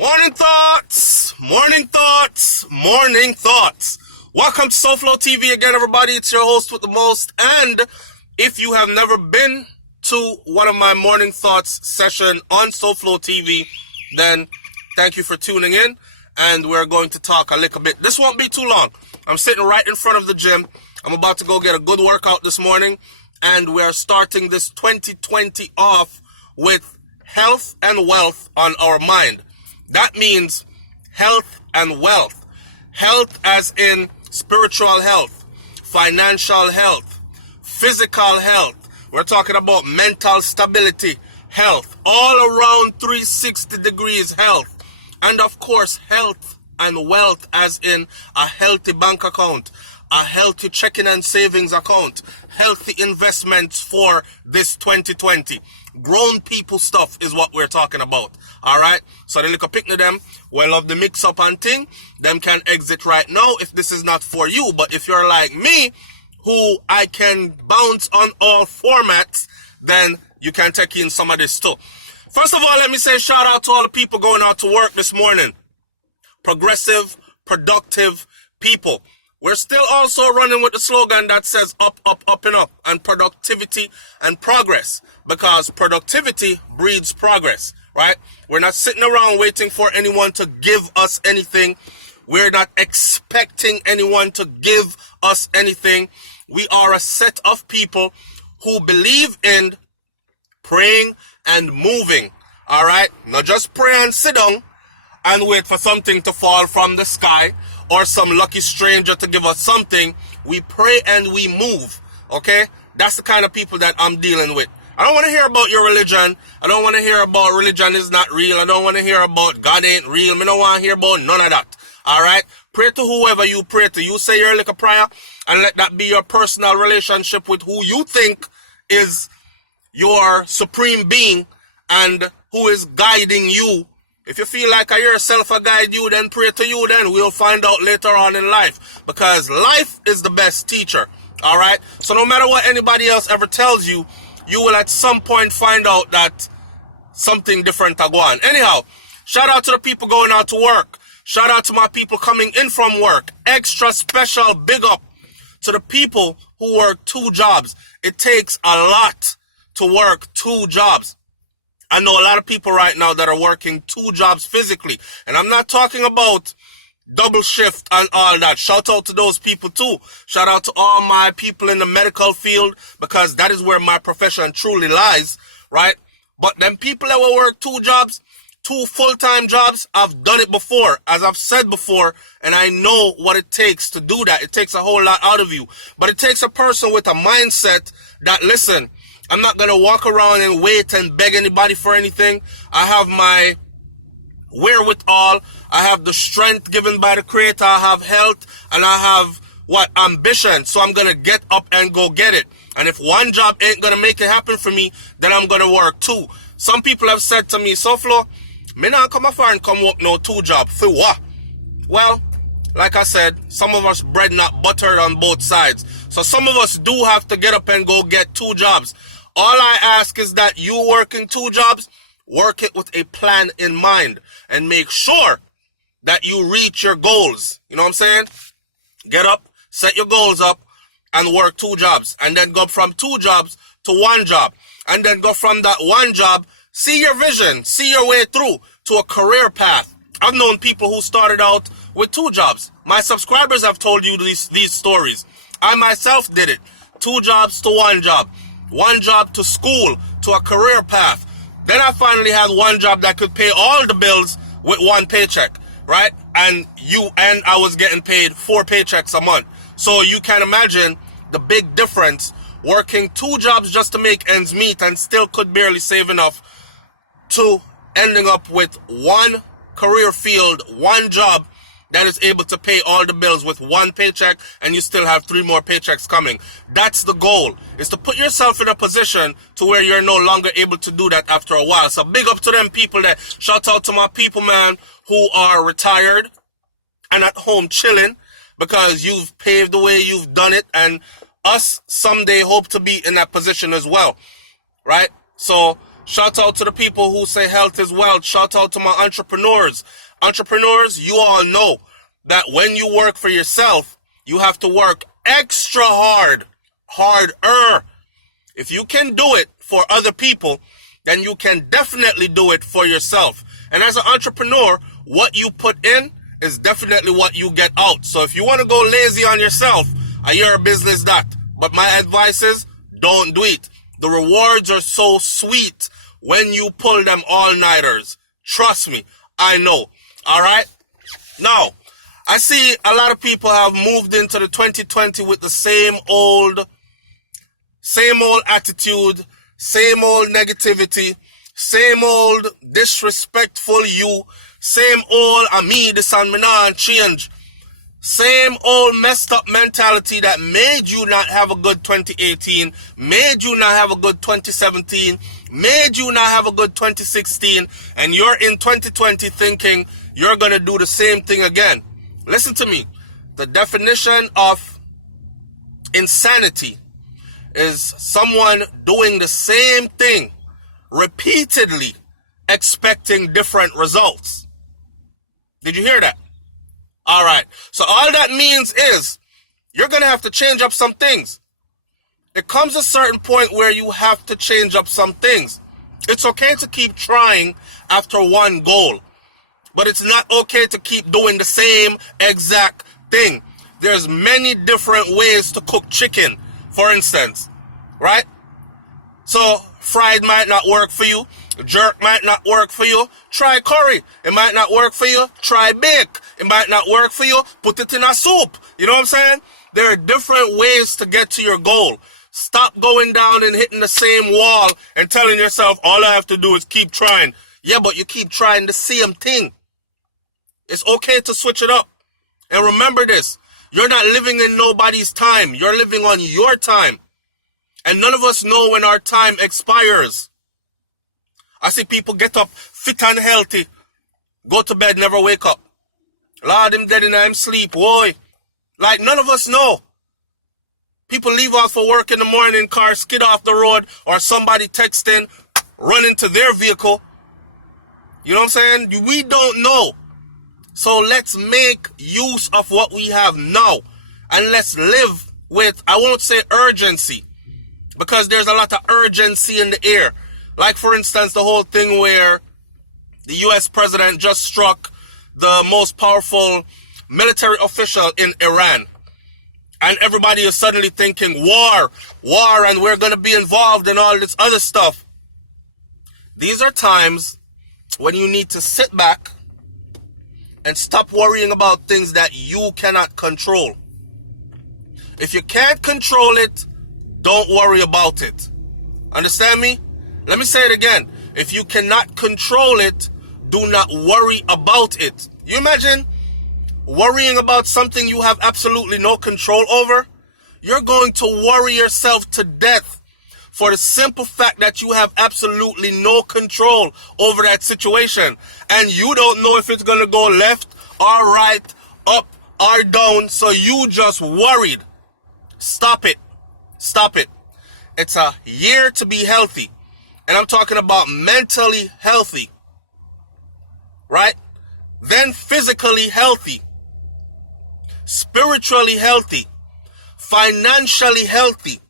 Morning thoughts, morning thoughts, morning thoughts. Welcome to SouFLoTV again, everybody. It's your host with the most. And if you have never been to one of my morning thoughts session on SouFLoTV, then thank you for tuning in. And we're going to talk a little bit. This won't be too long. I'm sitting right in front of the gym. I'm about to go get a good workout this morning. And we're starting this 2020 off with health and wealth on our mind. That means health and wealth. Health as in spiritual health, financial health, physical health. We're talking about mental stability, health, all around 360 degrees health. And of course, health and wealth as in a healthy bank account, a healthy checking and savings account, healthy investments for this 2020. Grown people stuff is what we're talking about. Alright? So the little picnic them, we love the mix up and thing, them can exit right now if this is not for you. But if you're like me, who I can bounce on all formats, then you can take in some of this too. First of all, let me say shout out to all the people going out to work this morning. Progressive, productive people. We're still also running with the slogan that says up, up, up and up, and productivity and progress, because productivity breeds progress, right? We're not sitting around waiting for anyone to give us anything. We're not expecting anyone to give us anything. We are a set of people who believe in praying and moving, all right? Not just pray and sit down and wait for something to fall from the sky or some lucky stranger to give us something. We pray and we move, okay? That's the kind of people that I'm dealing with. I don't want to hear about your religion. I don't want to hear about religion is not real. I don't want to hear about God ain't real. I don't want to hear about none of that, all right? Pray to whoever you pray to. You say your little prayer and let that be your personal relationship with who you think is your supreme being and who is guiding you. If you feel like yourself a guide you, then pray to you, then we'll find out later on in life. Because life is the best teacher, all right? So no matter what anybody else ever tells you, you will at some point find out that something different are going. Anyhow, shout out to the people going out to work. Shout out to my people coming in from work. Extra special big up to the people who work 2 jobs. It takes a lot to work 2 jobs. I know a lot of people right now that are working 2 jobs physically. And I'm not talking about double shift and all that. Shout out to those people too. Shout out to all my people in the medical field, because that is where my profession truly lies, right? But them people that will work 2 jobs, 2 full-time jobs, I've done it before, as I've said before, and I know what it takes to do that. It takes a whole lot out of you. But it takes a person with a mindset that, listen, I'm not going to walk around and wait and beg anybody for anything. I have my wherewithal. I have the strength given by the Creator. I have health and I have ambition. So I'm going to get up and go get it. And if one job ain't going to make it happen for me, then I'm going to work 2. Some people have said to me, SouFlo, me not come afar and come work no 2 job. For what? Well, like I said, some of us bread not buttered on both sides. So some of us do have to get up and go get 2 jobs. All I ask is that you working 2 jobs, work it with a plan in mind and make sure that you reach your goals. You know what I'm saying? Get up, set your goals up and work 2 jobs, and then go from 2 jobs to 1 job, and then go from that 1 job, see your vision, see your way through to a career path. I've known people who started out with 2 jobs. My subscribers have told you these stories. I myself did it. 2 jobs to 1 job. 1 job to school, to a career path. Then I finally had 1 job that could pay all the bills with 1 paycheck, right? And I was getting paid 4 paychecks a month. So you can imagine the big difference working 2 jobs just to make ends meet and still could barely save enough, to ending up with 1 career field, 1 job that is able to pay all the bills with 1 paycheck, and you still have 3 more paychecks coming. That's the goal, is to put yourself in a position to where you're no longer able to do that after a while. So big up to them people. That shout out to my people, man, who are retired and at home chilling, because you've paved the way, you've done it, and us someday hope to be in that position as well, right? So Shout out to the people who say health is wealth. Shout out to my entrepreneurs. Entrepreneurs, you all know that when you work for yourself, you have to work extra hard, harder. If you can do it for other people, then you can definitely do it for yourself. And as an entrepreneur, what you put in is definitely what you get out. So if you want to go lazy on yourself, you're a business that. But my advice is, don't do it. The rewards are so sweet when you pull them all-nighters. Trust me, I know. All right? Now, I see a lot of people have moved into the 2020 with the same old attitude, same old negativity, same old disrespectful you, same old me this and me nah change. Same old messed up mentality that made you not have a good 2018, made you not have a good 2017, made you not have a good 2016, and you're in 2020 thinking you're going to do the same thing again. Listen to me. The definition of insanity is someone doing the same thing repeatedly, expecting different results. Did you hear that? All right. So all that means is you're going to have to change up some things. There comes a certain point where you have to change up some things. It's okay to keep trying after one goal, but it's not okay to keep doing the same exact thing. There's many different ways to cook chicken, for instance, right? So fried might not work for you. Jerk might not work for you. Try curry. It might not work for you. Try bake. It might not work for you. Put it in a soup. You know what I'm saying? There are different ways to get to your goal. Stop going down and hitting the same wall and telling yourself, all I have to do is keep trying. Yeah, but you keep trying the same thing. It's okay to switch it up. And remember this. You're not living in nobody's time. You're living on your time. And none of us know when our time expires. I see people get up fit and healthy, go to bed, never wake up. Lord, him dead in him sleep, boy. Like none of us know. People leave out for work in the morning, car skid off the road, or somebody texting, run into their vehicle. You know what I'm saying? We don't know. So let's make use of what we have now. And let's live with, I won't say urgency, because there's a lot of urgency in the air. Like, for instance, the whole thing where the U.S. president just struck the most powerful military official in Iran. And everybody is suddenly thinking, war, and we're going to be involved in all this other stuff. These are times when you need to sit back and stop worrying about things that you cannot control. If you can't control it, don't worry about it. Understand me? Let me say it again. If you cannot control it, do not worry about it. You imagine worrying about something you have absolutely no control over? You're going to worry yourself to death for the simple fact that you have absolutely no control over that situation. And you don't know if it's going to go left or right, up or down, so you just worried. Stop it. Stop it. It's a year to be healthy. And I'm talking about mentally healthy, right? Then physically healthy, spiritually healthy, financially healthy.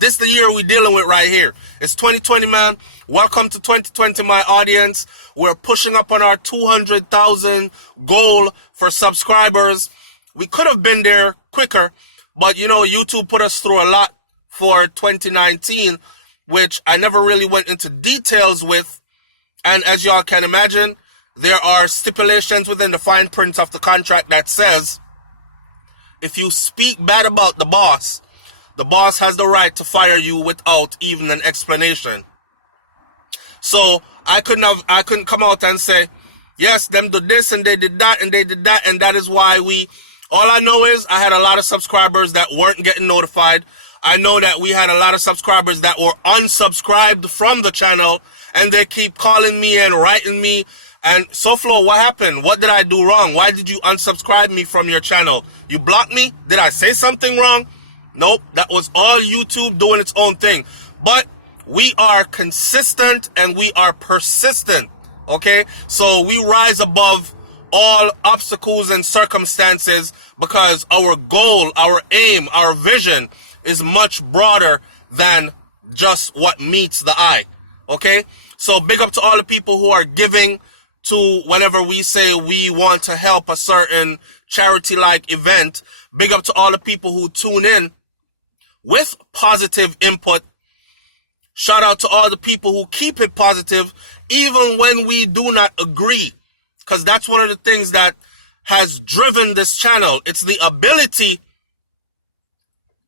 This is the year we're dealing with right here. It's 2020, man. Welcome to 2020, my audience. We're pushing up on our 200,000 goal for subscribers. We could have been there quicker, but you know, YouTube put us through a lot for 2019, which I never really went into details with. And as y'all can imagine, there are stipulations within the fine print of the contract that says if you speak bad about the boss has the right to fire you without even an explanation. So I couldn't come out and say, yes, them did this and they did that and they did that, and that is why all I know is I had a lot of subscribers that weren't getting notified. I know that we had a lot of subscribers that were unsubscribed from the channel, and they keep calling me and writing me. And SouFlo, what happened? What did I do wrong? Why did you unsubscribe me from your channel? You blocked me? Did I say something wrong? Nope, that was all YouTube doing its own thing. But We are consistent and we are persistent. Okay? So we rise above all obstacles and circumstances because our goal, our aim, our vision is much broader than just what meets the eye. Okay? So big up to all the people who are giving to whenever we say we want to help a certain charity-like event. Big up to all the people who tune in with positive input. Shout out to all the people who keep it positive even when we do not agree. Because that's one of the things that has driven this channel. It's the ability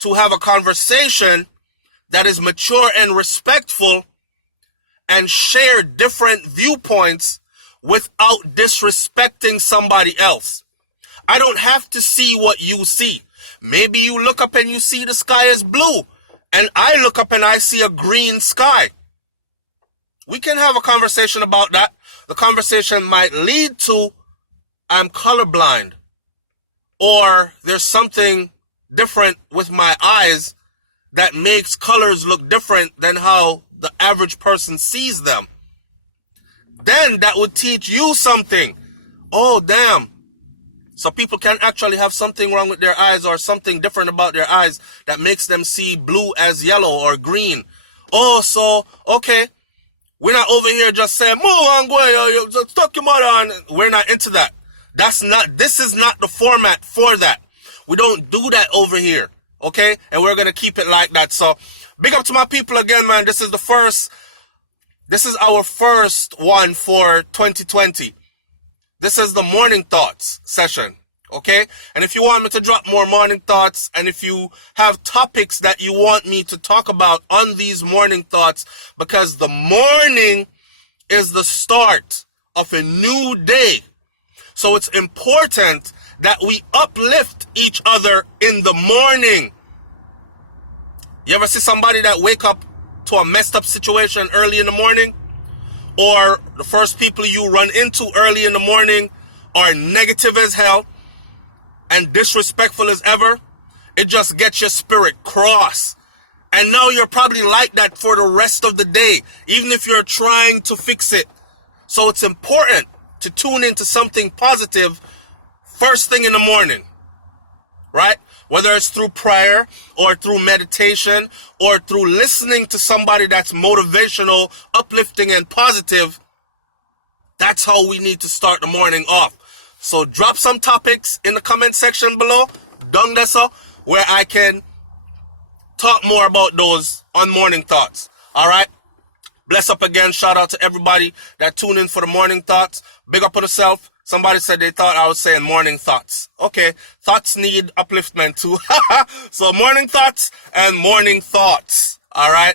to have a conversation that is mature and respectful and share different viewpoints without disrespecting somebody else. I don't have to see what you see. Maybe you look up and you see the sky is blue, and I look up and I see a green sky. We can have a conversation about that. The conversation might lead to I'm colorblind, or there's something different with my eyes that makes colors look different than how the average person sees them. Then that would teach you something. Oh, damn. So people can actually have something wrong with their eyes or something different about their eyes that makes them see blue as yellow or green. Oh, so, okay. We're not over here just saying, move on, go, just tuck your mother on. We're not into that. This is not the format for that. We don't do that over here. Okay? And we're going to keep it like that. So, big up to my people again, man. This is our first one for 2020. This is the morning thoughts session, okay? And if you want me to drop more morning thoughts, and if you have topics that you want me to talk about on these morning thoughts, because the morning is the start of a new day. So it's important that we uplift each other in the morning. You ever see somebody that wake up to a messed up situation early in the morning? Or the first people you run into early in the morning are negative as hell and disrespectful as ever? It just gets your spirit cross. And now you're probably like that for the rest of the day, even if you're trying to fix it. So it's important to tune into something positive first thing in the morning, right? Whether it's through prayer or through meditation or through listening to somebody that's motivational, uplifting, and positive, that's how we need to start the morning off. So drop some topics in the comment section below, down there, so, where I can talk more about those on Morning Thoughts. All right? Bless up again. Shout out to everybody that tuned in for the Morning Thoughts. Big up on yourself. Somebody said they thought I was saying morning thoughts. Okay, thoughts need upliftment too. So morning thoughts and morning thoughts. All right,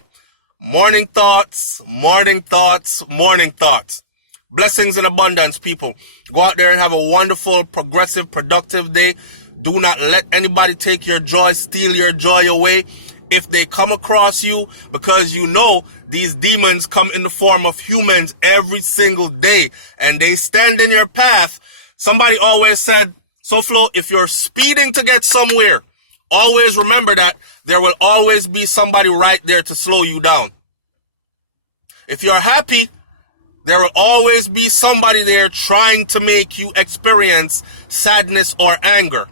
morning thoughts, morning thoughts, morning thoughts. Blessings in abundance, people. Go out there and have a wonderful, progressive, productive day. Do not let anybody take your joy, steal your joy away. If they come across you, because you know these demons come in the form of humans every single day, and they stand in your path. Somebody always said, SouFlo, if you're speeding to get somewhere, always remember that there will always be somebody right there to slow you down. If you're happy, there will always be somebody there trying to make you experience sadness or anger.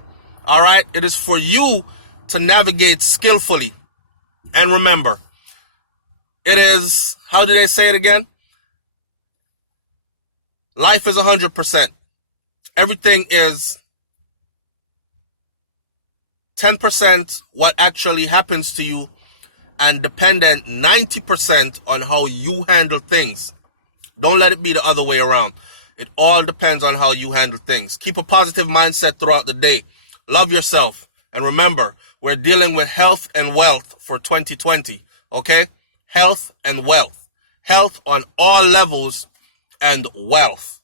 All right? It is for you to navigate skillfully. And remember, it is, how do they say it again? Life is 100%. Everything is 10% what actually happens to you, and dependent 90% on how you handle things. Don't let it be the other way around. It all depends on how you handle things. Keep a positive mindset throughout the day. Love yourself. And remember, we're dealing with health and wealth for 2020, okay? Health and wealth. Health on all levels and wealth.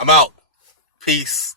I'm out. Peace.